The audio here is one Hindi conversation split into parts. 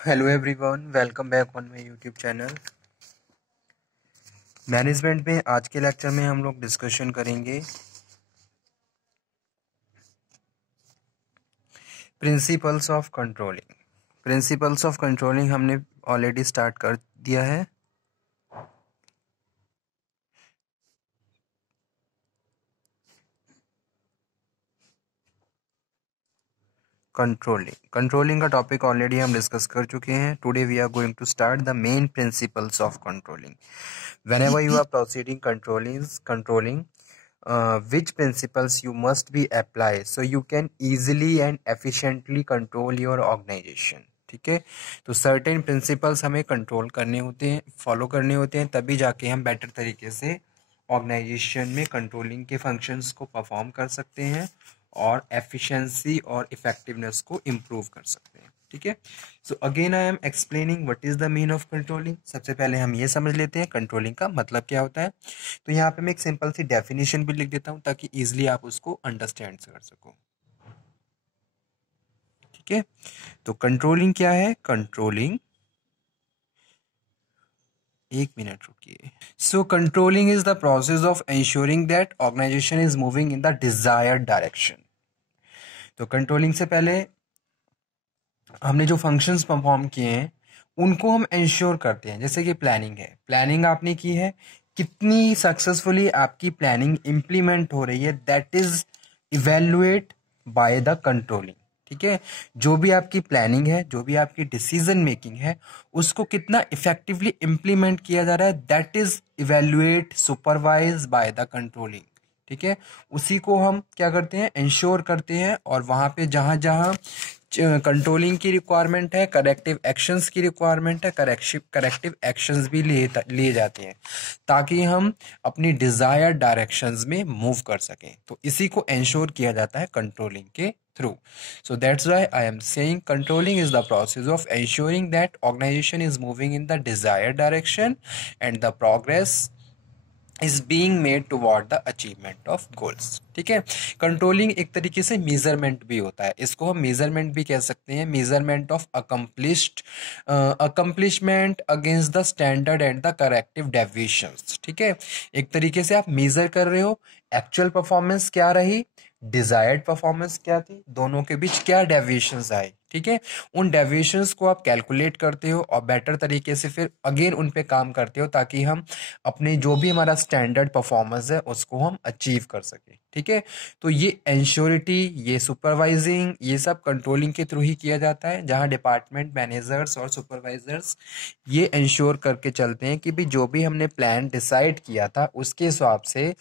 Hello everyone, welcome back on my YouTube channel. Management में आज के लेक्चर में हम लोग डिस्कशन करेंगे principles of controlling. Principles of controlling हमने ऑलरेडी स्टार्ट कर दिया है। कंट्रोलिंग का टॉपिक ऑलरेडी हम डिस्कस कर चुके हैं। Today we are going to start the main principles of controlling. Whenever you are proceeding controlling which principles you must be apply so you can easily and efficiently control your organization। ठीक है, तो सर्टेन प्रिंसिपल्स हमें कंट्रोल करने होते हैं, फॉलो करने होते हैं, तभी जाके हम बेटर तरीके से ऑर्गेनाइजेशन में कंट्रोलिंग के फंक्शंस को परफॉर्म कर सकते हैं और एफिशिएंसी और इफेक्टिवनेस को इम्प्रूव कर सकते हैं। ठीक है, so again I am explaining what is the mean of controlling. सबसे पहले हम ये समझ लेते हैं कंट्रोलिंग का मतलब क्या होता है। तो यहाँ पे मैं एक सिंपल सी डेफिनेशन भी लिख देता हूँ ताकि इजिली आप उसको अंडरस्टैंड कर सको। ठीक है, तो कंट्रोलिंग क्या है? कंट्रोलिंग, एक मिनट रुकिए। So controlling is the process of ensuring that organisation is moving in the desired direction. तो कंट्रोलिंग से पहले हमने जो फंक्शंस परफॉर्म किए हैं उनको हम इंश्योर करते हैं। जैसे कि प्लानिंग है, प्लानिंग आपने की है, कितनी सक्सेसफुली आपकी प्लानिंग इम्प्लीमेंट हो रही है, that is evaluate by the controlling. ठीक है, जो भी आपकी प्लानिंग है, जो भी आपकी डिसीजन मेकिंग है, उसको कितना इफेक्टिवली इम्प्लीमेंट किया जा रहा है, that is evaluate supervise by the controlling. ठीक है, उसी को हम क्या करते हैं? इंश्योर करते हैं, और वहां पे जहां जहां कंट्रोलिंग की रिक्वायरमेंट है, करेक्टिव एक्शंस की रिक्वायरमेंट है, करेक्टिव एक्शंस भी लिए जाते हैं ताकि हम अपनी डिजायर्ड डायरेक्शंस में मूव कर सकें। तो इसी को इंश्योर किया जाता है कंट्रोलिंग के through. So that's why I am saying controlling is the process of ensuring that organization is moving in the desired direction and the progress is being made toward the achievement of goals. ठीक है, कंट्रोलिंग एक तरीके से मेजरमेंट भी होता है, इसको हम मेजरमेंट भी कह सकते हैं। Measurement of accomplishment against the standard and the corrective deviations. ठीक है, एक तरीके से आप मेजर कर रहे हो एक्चुअल परफॉर्मेंस क्या रही, डिजायर्ड परफॉर्मेंस क्या थी, दोनों के बीच क्या डेविएशंस आए। ठीक है, उन डेविएशंस को आप कैलकुलेट करते हो और बेटर तरीके से फिर अगेन उन पे काम करते हो ताकि हम अपने जो भी हमारा स्टैंडर्ड परफॉर्मेंस है उसको हम अचीव कर सके। ठीक है, तो ये एंश्योरिटी, ये सुपरवाइजिंग, ये सब कंट्रोलिंग के थ्रू ही किया जाता है, जहां डिपार्टमेंट मैनेजर्स और सुपरवाइजर्स ये इंश्योर करके चलते हैं कि भी जो भी हमने प्लान डिसाइड किया था उसके हिसाब से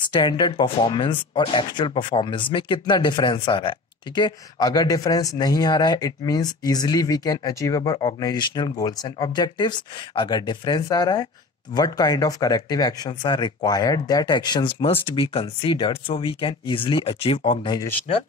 स्टैंडर्ड परफॉर्मेंस और एक्चुअल परफॉर्मेंस में कितना डिफरेंस आ रहा है। ठीक है, अगर डिफरेंस नहीं आ रहा है, it means easily we can achieve our organisational goals and objectives. अगर डिफरेंस आ रहा है, what kind of corrective actions are required, that actions must be considered so we can easily achieve organizational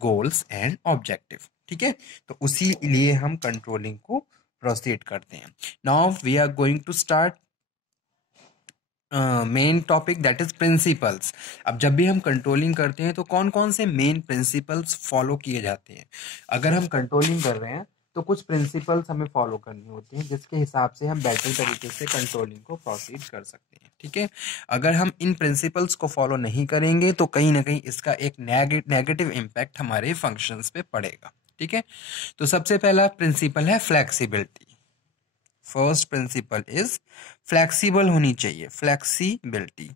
goals and objective। ठीक है, तो उसी लिए हम कंट्रोलिंग को प्रोसीड करते हैं। Now we are going to start main topic, that is principles. अब जब भी हम कंट्रोलिंग करते हैं तो कौन कौन से मेन प्रिंसिपल्स फॉलो किए जाते हैं? अगर हम कंट्रोलिंग कर रहे हैं तो कुछ प्रिंसिपल्स हमें फॉलो करनी होती हैं जिसके हिसाब से हम बेटर तरीके से कंट्रोलिंग को प्रोसीड कर सकते हैं। ठीक है, अगर हम इन प्रिंसिपल्स को फॉलो नहीं करेंगे तो कहीं ना कहीं इसका एक नेगेटिव इम्पैक्ट हमारे फंक्शंस पे पड़ेगा। ठीक है, तो सबसे पहला प्रिंसिपल है flexibility. First principle is flexible होनी चाहिए, फ्लेक्सिबिलिटी।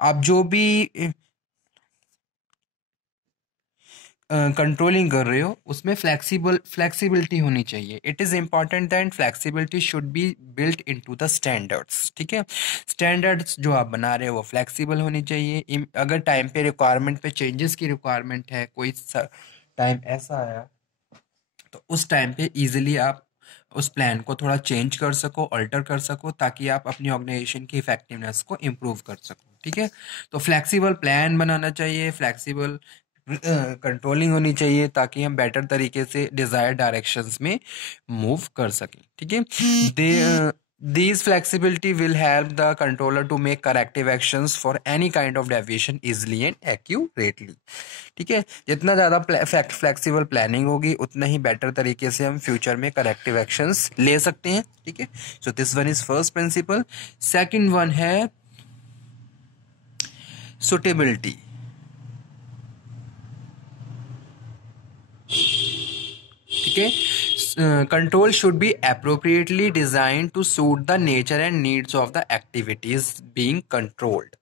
आप जो भी कंट्रोलिंग कर रहे हो उसमें फ्लेक्सिबिलिटी होनी चाहिए। It is important that flexibility should be built into the standards. ठीक है, स्टैंडर्ड्स जो आप बना रहे हो वो फ्लेक्सिबल होनी चाहिए। अगर टाइम पे रिक्वायरमेंट पे चेंजेस की रिक्वायरमेंट है, कोई टाइम ऐसा आया तो उस टाइम पे इजीली आप उस प्लान को थोड़ा चेंज कर सको, अल्टर कर सको, ताकि आप अपनी ऑर्गेनाइजेशन की इफेक्टिवनेस को इम्प्रूव कर सको। ठीक है, तो फ्लेक्सिबल प्लान बनाना चाहिए, फ्लेक्सिबल कंट्रोलिंग होनी चाहिए ताकि हम बेटर तरीके से डिजायर्ड डायरेक्शंस में मूव कर सकें। ठीक है, दे These flexibility will help the controller to make corrective actions for any kind of deviation easily and accurately. ठीक है, जितना ज़्यादा फ्लेक्सिबल प्लानिंग होगी उतना ही बेटर तरीके से हम फ्यूचर में करेक्टिव एक्शंस ले सकते हैं. ठीक है, so this one is first principle. Second one है सुटेबिलिटी. ठीक है, control should be appropriately designed to suit the nature and needs of the activities being controlled.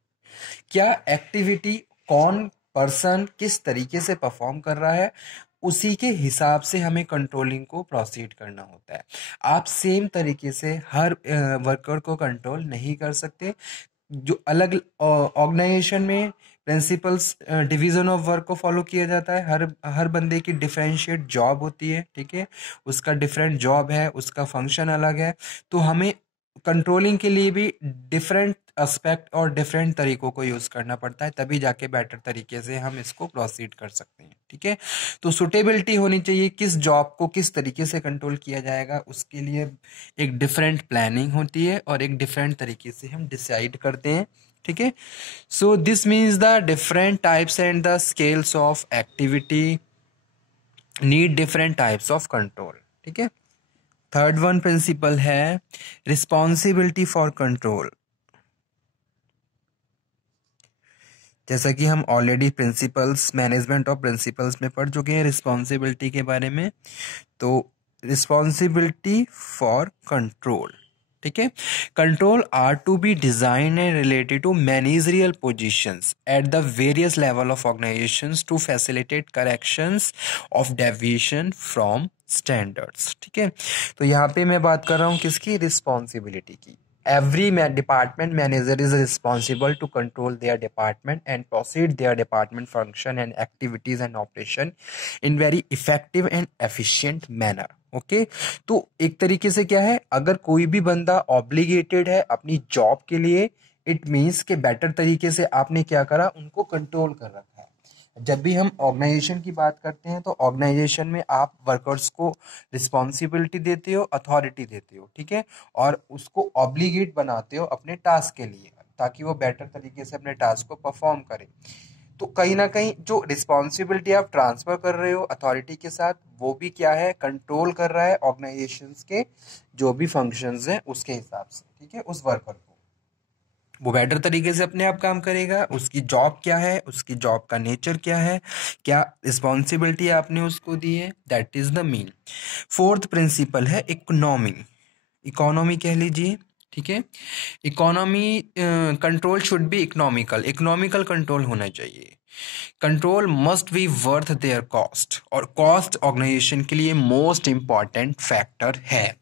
क्या एक्टिविटी कौन पर्सन किस तरीके से परफॉर्म कर रहा है उसी के हिसाब से हमें कंट्रोलिंग को प्रोसीड करना होता है. आप सेम तरीके से हर वर्कर को कंट्रोल नहीं कर सकते. जो अलग ऑर्गेनाइजेशन में प्रिंसिपल्स डिवीजन ऑफ वर्क को फॉलो किया जाता है. हर बंदे की डिफरेंशिएट जॉब होती है. ठीक है, उसका डिफरेंट जॉब है, उसका फंक्शन अलग है. तो हमें कंट्रोलिंग के लिए भी डिफरेंट एस्पेक्ट और डिफरेंट तरीकों को यूज करना पड़ता है, तभी जाके बेटर तरीके से हम इसको प्रोसीड कर सकते हैं. ठीक है, तो सुटेबिलिटी होनी चाहिए. किस जॉब को किस तरीके से कंट्रोल किया जाएगा उसके लिए एक डिफरेंट प्लानिंग होती है और एक डिफरेंट तरीके से हम डिसाइड करते हैं. ठीक है, so this means the different types and the scales of activity need different types of control. ठीक है, थर्ड वन प्रिंसिपल है रिस्पॉन्सिबिलिटी फॉर कंट्रोल. जैसा कि हम already principles management of principles में पढ़ चुके हैं रिस्पॉन्सिबिलिटी के बारे में. तो रिस्पॉन्सिबिलिटी फॉर कंट्रोल. ठीक है, control are to be design and related to managerial positions at the various level of organisations to facilitate corrections of deviation from standards. ठीक है, तो यहाँ पे मैं बात कर रहा हूँ किसकी, रिस्पॉन्सिबिलिटी की. Every department manager is responsible to control their department and proceed their department function and activities and operation in very effective and efficient manner. Okay, तो एक तरीके से क्या है, अगर कोई भी बंदा ऑब्लिगेटेड है अपनी जॉब के लिए, इट मीन्स के बेटर तरीके से आपने क्या करा, उनको कंट्रोल कर रखा है. जब भी हम ऑर्गेनाइजेशन की बात करते हैं तो ऑर्गेनाइजेशन में आप वर्कर्स को रिस्पॉन्सिबिलिटी देते हो, अथॉरिटी देते हो. ठीक है, और उसको ऑब्लिगेट बनाते हो अपने टास्क के लिए ताकि वो बेटर तरीके से अपने टास्क को परफॉर्म करे. तो कहीं ना कहीं जो रिस्पॉन्सिबिलिटी आप ट्रांसफर कर रहे हो अथॉरिटी के साथ, वो भी क्या है, कंट्रोल कर रहा है ऑर्गेनाइजेशंस के जो भी फंक्शंस हैं उसके हिसाब से. ठीक है, उस वर्कर को वो बेटर तरीके से अपने आप काम करेगा. उसकी जॉब क्या है, उसकी जॉब का नेचर क्या है, क्या रिस्पॉन्सिबिलिटी आपने उसको दी है, that is the mean. Fourth principle है इकोनॉमी. इकोनॉमी कह लीजिए. ठीक है, economy control should be economical. Economical control होना चाहिए. Control must be worth their cost, और कॉस्ट ऑर्गेनाइजेशन के लिए मोस्ट इंपॉर्टेंट फैक्टर है.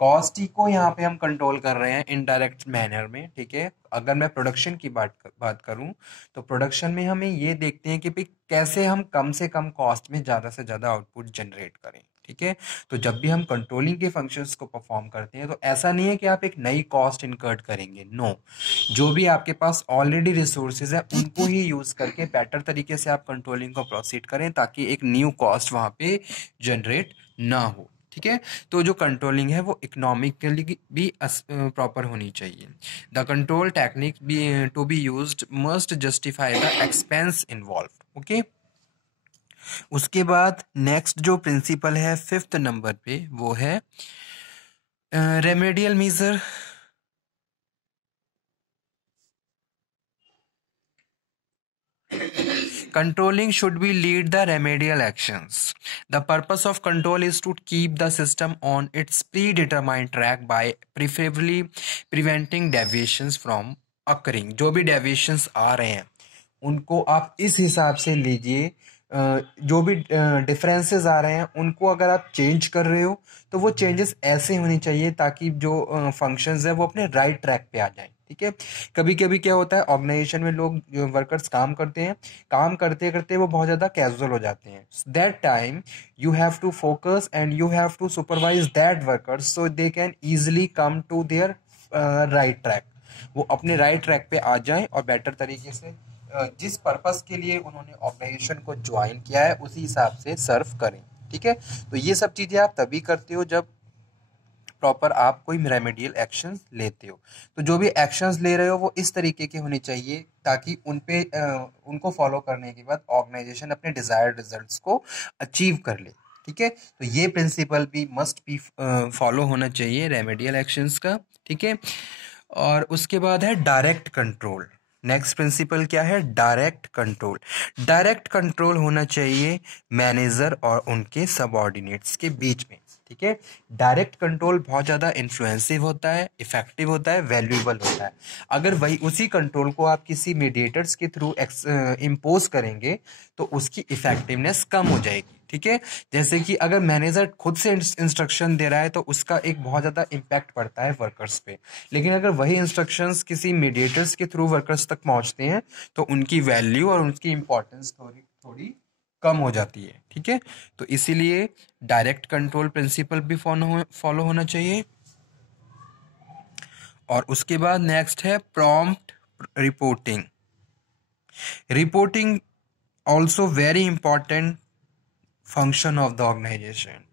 कॉस्ट ही को यहाँ पे हम कंट्रोल कर रहे हैं इनडायरेक्ट मैनर में. ठीक है, अगर मैं प्रोडक्शन की बात करूँ तो प्रोडक्शन में हमें ये देखते हैं कि भाई कैसे हम कम से कम कॉस्ट में ज़्यादा से ज़्यादा आउटपुट जनरेट करें. ठीक है, तो जब भी हम कंट्रोलिंग के फंक्शंस को परफॉर्म करते हैं तो ऐसा नहीं है कि आप एक नई कॉस्ट इनकर्ट करेंगे. नो, जो भी आपके पास ऑलरेडी रिसोर्सेज है उनको ही यूज़ करके बेटर तरीके से आप कंट्रोलिंग को प्रोसीड करें ताकि एक न्यू कॉस्ट वहाँ पे जनरेट ना हो. ठीक है, तो जो कंट्रोलिंग है वो इकोनॉमिकली भी प्रॉपर होनी चाहिए. The control technique be to be used must justify the expense involve. Okay, उसके बाद नेक्स्ट जो प्रिंसिपल है फिफ्थ नंबर पे वो है remedial measure. Controlling should be lead the remedial actions. The purpose of control is to keep the system on its predetermined track by preferably preventing deviations from occurring. जो भी deviations आ रहे हैं उनको आप इस हिसाब से लीजिए. जो भी डिफरेंसेस आ रहे हैं उनको अगर आप चेंज कर रहे हो तो वो चेंजेस ऐसे होने चाहिए ताकि जो फंक्शंस है वो अपने राइट ट्रैक पे आ जाए. ठीक है, कभी कभी क्या होता है ऑर्गेनाइजेशन में लोग जो वर्कर्स काम करते हैं, काम करते करते वो बहुत ज़्यादा कैजुअल हो जाते हैं. That time you have to focus and you have to supervise that workers so they can easily come to their right track. वो अपने राइट ट्रैक पे आ जाएं और बेटर तरीके से जिस पर्पस के लिए उन्होंने ऑर्गेनाइजेशन को ज्वाइन किया है उसी हिसाब से सर्व करें. ठीक है, तो ये सब चीज़ें आप तभी करते हो जब प्रॉपर आप कोई रेमेडियल एक्शन लेते हो। तो जो भी एक्शंस ले रहे हो वो इस तरीके के होने चाहिए ताकि उनको फॉलो करने के बाद ऑर्गेनाइजेशन अपने डिजायर्ड रिजल्ट्स को अचीव कर ले। ठीक है, तो ये प्रिंसिपल भी मस्ट बी फॉलो होना चाहिए रेमेडियल एक्शंस का। ठीक है, और उसके बाद है डायरेक्ट कंट्रोल। नेक्स्ट प्रिंसिपल क्या है? Direct control. डायरेक्ट कंट्रोल होना चाहिए मैनेजर और उनके सबऑर्डिनेट्स के बीच में। ठीक है, डायरेक्ट कंट्रोल बहुत ज़्यादा इन्फ्लुएंसिव होता है, इफेक्टिव होता है, वैल्यूएबल होता है। अगर वही उसी कंट्रोल को आप किसी मीडिएटर्स के थ्रू इम्पोज करेंगे तो उसकी इफेक्टिवनेस कम हो जाएगी। ठीक है, जैसे कि अगर मैनेजर खुद से इंस्ट्रक्शन दे रहा है तो उसका एक बहुत ज़्यादा इम्पैक्ट पड़ता है वर्कर्स पे, लेकिन अगर वही इंस्ट्रक्शंस किसी मीडिएटर्स के थ्रू वर्कर्स तक पहुंचते हैं तो उनकी वैल्यू और उनकी इम्पोर्टेंस थोड़ी थोड़ी कम हो जाती है। ठीक है, तो इसीलिए डायरेक्ट कंट्रोल प्रिंसिपल भी फॉलो होना चाहिए। और उसके बाद नेक्स्ट है prompt reporting. Reporting also very important function of the organisation.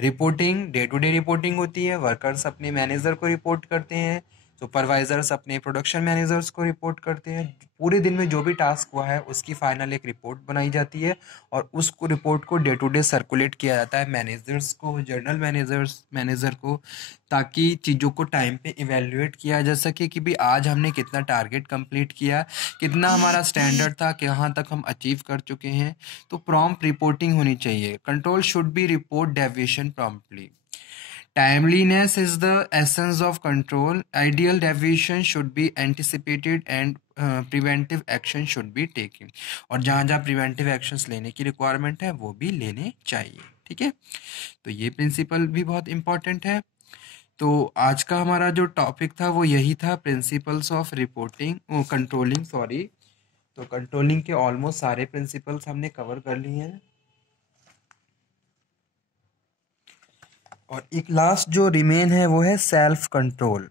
Reporting day to day reporting होती है, वर्कर्स अपने मैनेजर को रिपोर्ट करते हैं, सुपरवाइजर्स अपने प्रोडक्शन मैनेजर्स को रिपोर्ट करते हैं। पूरे दिन में जो भी टास्क हुआ है उसकी फाइनल एक रिपोर्ट बनाई जाती है और उसको रिपोर्ट को डे टू डे सर्कुलेट किया जाता है मैनेजर्स को, जनरल मैनेजर को, ताकि चीज़ों को टाइम पे इवेल्युएट किया जा सके कि भाई आज हमने कितना टारगेट कंप्लीट किया, कितना हमारा स्टैंडर्ड था, कहाँ तक हम अचीव कर चुके हैं। तो प्रॉम्प्ट रिपोर्टिंग होनी चाहिए। Control should B report deviation promptly. Timeliness is the essence of control. Ideal deviation should be anticipated and preventive action should be taken. और जहाँ जहाँ preventive actions लेने की requirement है वो भी लेने चाहिए। ठीक है, तो ये प्रिंसिपल भी बहुत important है। तो आज का हमारा जो टॉपिक था वो यही था, principles of reporting controlling sorry. तो कंट्रोलिंग के ऑलमोस्ट सारे प्रिंसिपल्स हमने कवर कर लिए हैं। और एक लास्ट जो रिमेन है वो है self control.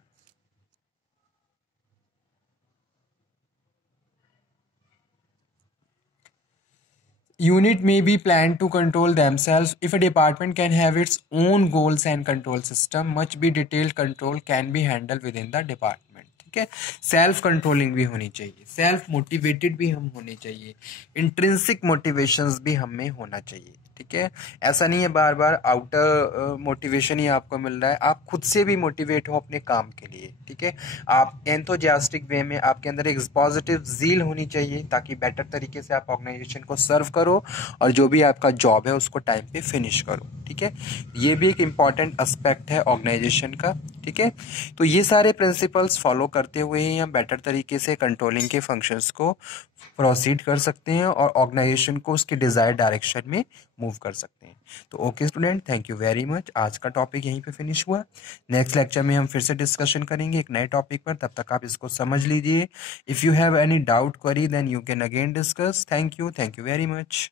Unit may be planned to control themselves. If a department can have its own goals and control system, much be detailed control can be handled within the department. ठीक है, सेल्फ कंट्रोलिंग भी होनी चाहिए, सेल्फ मोटिवेटेड भी हम होने चाहिए, इंट्रिंसिक मोटिवेशंस भी हमें होना चाहिए। ठीक है, ऐसा नहीं है बार बार आउटर मोटिवेशन ही आपको मिल रहा है, आप खुद से भी मोटिवेट हो अपने काम के लिए। ठीक है, आप एंथोजियास्टिक वे में, आपके अंदर एक पॉजिटिव जील होनी चाहिए ताकि बेटर तरीके से आप ऑर्गेनाइजेशन को सर्व करो और जो भी आपका जॉब है उसको टाइम पे फिनिश करो। ठीक है, ये भी एक इम्पॉर्टेंट एस्पेक्ट है ऑर्गेनाइजेशन का। ठीक है, तो ये सारे प्रिंसिपल्स फॉलो करते हुए ही हम बेटर तरीके से कंट्रोलिंग के फंक्शंस को प्रोसीड कर सकते हैं और ऑर्गेनाइजेशन को उसके डिजायर्ड डायरेक्शन में मूव कर सकते हैं। तो okay student, thank you very much. आज का टॉपिक यहीं पे फिनिश हुआ। नेक्स्ट लेक्चर में हम फिर से डिस्कशन करेंगे एक नए टॉपिक पर, तब तक आप इसको समझ लीजिए। If you have any doubt query then you can again discuss. Thank you very much.